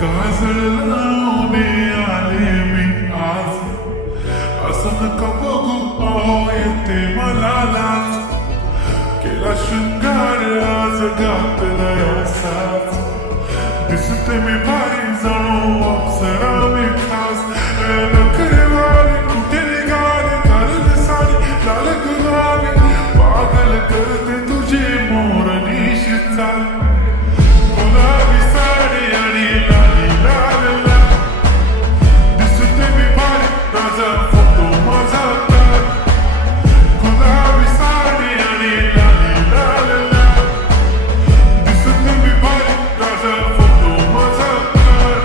काजळ लावणे आले मी आज, असं नका बघू अहो येते मला लाज. केला शृंगार आज घातला असाच, दिसते मी भारी जणू अप्सरा मी खास. नखरेवाले कुठे निघाले घालून साडी लाल गुलाबी, पागल करते तुझी मोरनीशी चाल. गुलाबी साडी आणि लाली लाल लाल, दिसते मी भारी राजा फोटो माझा तर. गुलाबी साडी आणि लाली लाल लाल, दिसते मी भारी राजा फोटो माझा तर.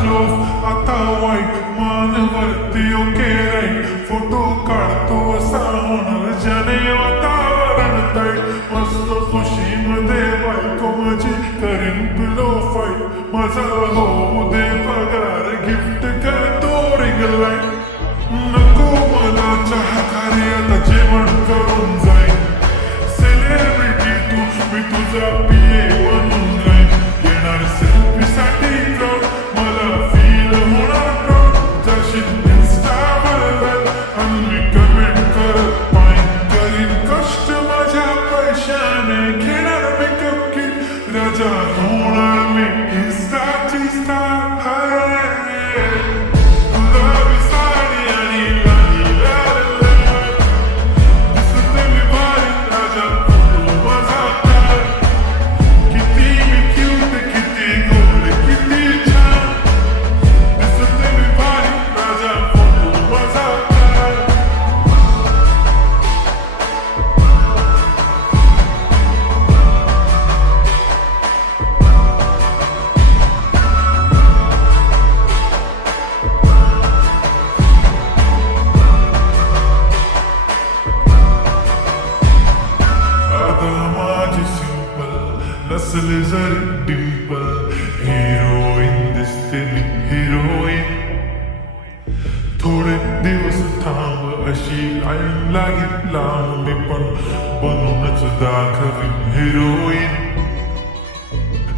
क्लोज आता वाईट मानवरती ओके राईट, फोटो काढतो असा होणार ज्याने वातावरण ताईट. मस्त खुशीमध्ये बायको माझी करीन पिलो फाईट, माझा होऊ दे पगार गिफ्ट करतो रिंग लाईट. नको मला चहा खारी आता जेवण करून जाईन, सेलिब्रिटी तू मी तुझा पिये बनून जाईन. येणार सेल्फी साठी क्राऊड मला फील होणार प्राऊड, जाशील इन्स्टावर आणि मी कमेंट करत पाईन. करीन कष्ट माझ्या पैशाने, घेणार मेकअप किट राजा होणार मी इन्स्टाची स्टार. गुलाबी साडी आणि लाली लाल लाल, दिसते मी भारी राजा फोटो माझा तर. किती मी क्यूट किती गोड किती छान, दिसते मी भारी राजा फोटो माझा तर. आता माझी सिंपल नसले जरी डिंपल, हिरोईन दिसते मी हिरोईन. थोडे दिवस थांब अशी लाईन लागेल लांब, मी पण बनूनच दाखवीन हिरोईन.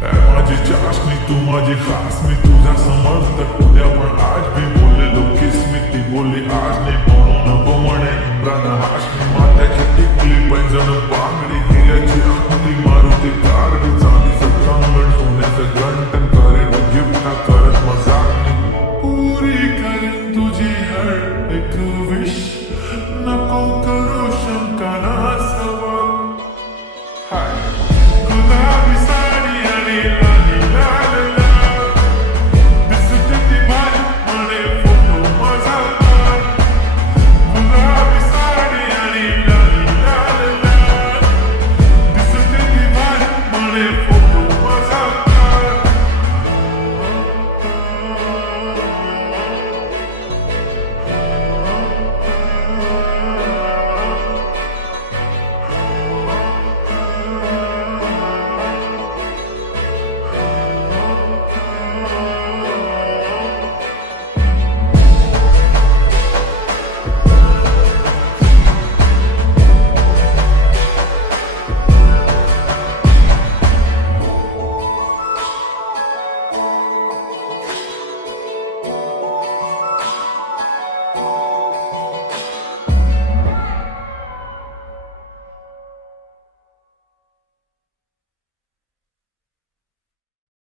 माझी चाशनी तू माझी खास, मी तुझा समर्थक. उद्या पण आज भी बोललेलो किस मी, ती बोलली आज नाही म्हणून नको म्हणे इम्रान हाशमी. मात्याची टिकली पैंजण बांगडी, हिऱ्याची अंगठी मारुती कारडी, चांदीचं कंगण सोन्याचं गंटन. करेन गिफ्ट हा करत मजाक मी, पुरी करेन तुझी हर एक